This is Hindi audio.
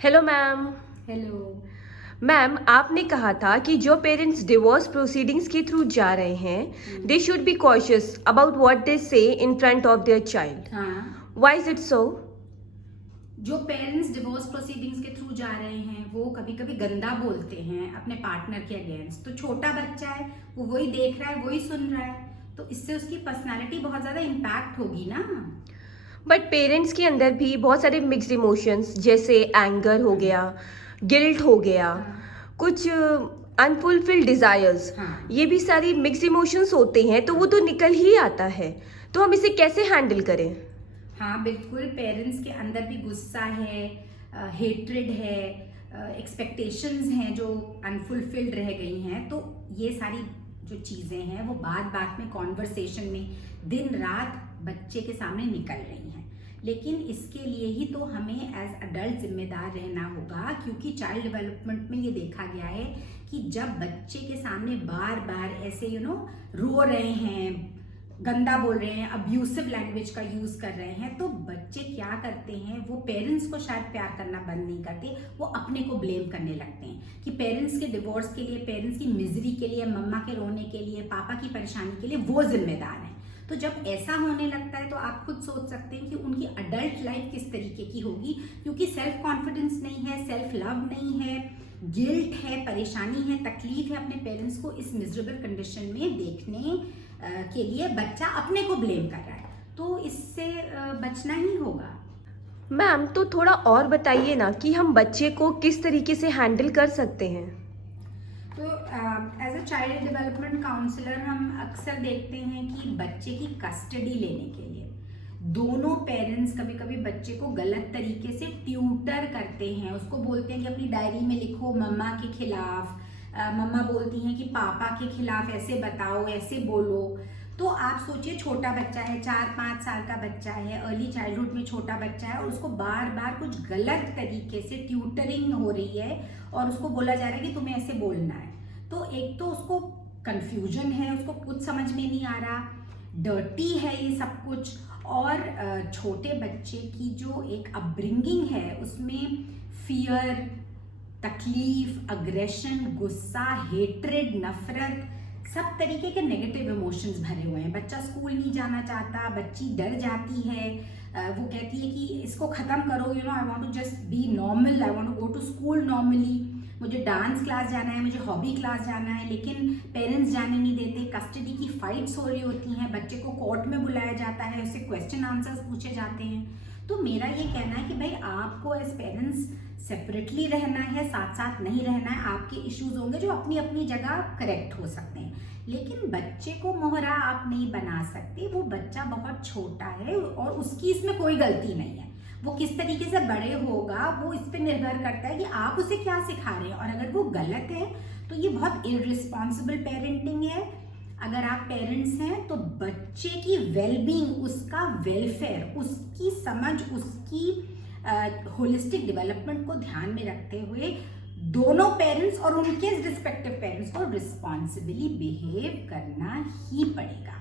Hello ma'am. हेलो। मैम, आपने कहा था कि जो पेरेंट्स डिवोर्स प्रोसीडिंग्स के थ्रू जा रहे हैं they should be cautious about what they say in front of their child. हाँ, व्हाई इज इट सो? जो पेरेंट्स डिवोर्स प्रोसीडिंग्स के थ्रू जा रहे हैं वो कभी कभी गंदा बोलते हैं अपने पार्टनर के अगेंस्ट। तो छोटा बच्चा है, वो वही देख रहा है, वही सुन रहा है, तो इससे उसकी पर्सनालिटी बहुत ज्यादा इम्पैक्ट होगी ना। बट पेरेंट्स के अंदर भी बहुत सारे मिक्स्ड इमोशंस जैसे एंगर हो गया, गिल्ट हो गया, हाँ। कुछ अनफुलफिल्ड डिजायर्स, हाँ। ये भी सारी मिक्स्ड इमोशंस होते हैं, तो वो तो निकल ही आता है। तो हम इसे कैसे हैंडल करें? हाँ बिल्कुल, पेरेंट्स के अंदर भी गुस्सा है, हेट्रेड है, एक्सपेक्टेशंस हैं जो अनफुलफिल्ड रह गई हैं। तो ये सारी जो चीज़ें हैं वो बात बात में, कॉन्वर्सेशन में, दिन रात बच्चे के सामने निकल रही हैं। लेकिन इसके लिए ही तो हमें एज अडल्ट जिम्मेदार रहना होगा, क्योंकि चाइल्ड डेवलपमेंट में ये देखा गया है कि जब बच्चे के सामने बार बार ऐसे रो रहे हैं, गंदा बोल रहे हैं, अब्यूसिव लैंग्वेज का यूज कर रहे हैं, तो बच्चे क्या करते हैं, वो पेरेंट्स को शायद प्यार करना बंद नहीं करते, वो अपने को ब्लेम करने लगते हैं कि पेरेंट्स के डिवोर्स के लिए, पेरेंट्स की मिजरी के लिए, मम्मा के रोने के लिए, पापा की परेशानी के लिए वो जिम्मेदार हैं। तो जब ऐसा होने लगता है तो आप खुद सोच सकते हैं कि उनकी अडल्ट लाइफ किस तरीके की होगी, क्योंकि सेल्फ कॉन्फिडेंस नहीं है, सेल्फ लव नहीं है, गिल्ट है, परेशानी है, तकलीफ है अपने पेरेंट्स को इस मिजरेबल कंडीशन में देखने के लिए बच्चा अपने को ब्लेम कर रहा है। तो इससे बचना ही होगा। मैम, तो थोड़ा और बताइए ना कि हम बच्चे को किस तरीके से हैंडल कर सकते हैं। तो as a child development counsellor हम अक्सर देखते हैं कि बच्चे की कस्टडी लेने के लिए दोनों पेरेंट्स कभी कभी बच्चे को गलत तरीके से ट्यूटर करते हैं। उसको बोलते हैं कि अपनी डायरी में लिखो मम्मा के खिलाफ, मम्मा बोलती हैं कि पापा के खिलाफ ऐसे बताओ, ऐसे बोलो। तो आप सोचिए, छोटा बच्चा है, 4-5 साल का बच्चा है, अर्ली चाइल्डहुड में छोटा बच्चा है, और उसको बार बार कुछ गलत तरीके से ट्यूटरिंग हो रही है और उसको बोला जा रहा है कि तुम्हें ऐसे बोलना है। तो एक तो उसको कंफ्यूजन है, उसको कुछ समझ में नहीं आ रहा, डर्टी है ये सब कुछ। और छोटे बच्चे की जो एक अपब्रिंगिंग है उसमें फियर, तकलीफ, अग्रेशन, गुस्सा, हेट्रेड, नफरत, सब तरीके के नेगेटिव इमोशंस भरे हुए हैं। बच्चा स्कूल नहीं जाना चाहता, बच्ची डर जाती है, वो कहती है कि इसको खत्म करो, I want to just be normal, I want to go to school normally, मुझे डांस क्लास जाना है, मुझे हॉबी क्लास जाना है, लेकिन पेरेंट्स जाने नहीं देते। कस्टडी की फाइट्स हो रही होती हैं, बच्चे को कोर्ट में बुलाया जाता है, उससे क्वेश्चन आंसर्स पूछे जाते हैं। तो मेरा ये कहना है कि भाई आपको एज पेरेंट्स सेपरेटली रहना है, साथ साथ नहीं रहना है। आपके इश्यूज होंगे जो अपनी अपनी जगह करेक्ट हो सकते हैं, लेकिन बच्चे को मोहरा आप नहीं बना सकते। वो बच्चा बहुत छोटा है और उसकी इसमें कोई गलती नहीं है। वो किस तरीके से बड़े होगा वो इस पे निर्भर करता है कि आप उसे क्या सिखा रहे हैं, और अगर वो गलत है तो ये बहुत इररिस्पॉन्सिबल पेरेंटिंग है। अगर आप पेरेंट्स हैं तो बच्चे की वेलबींग, उसका वेलफेयर, उसकी समझ, उसकी होलिस्टिक डेवलपमेंट को ध्यान में रखते हुए दोनों पेरेंट्स और उनके रिस्पेक्टिव पेरेंट्स को रिस्पॉन्सिबली बिहेव करना ही पड़ेगा।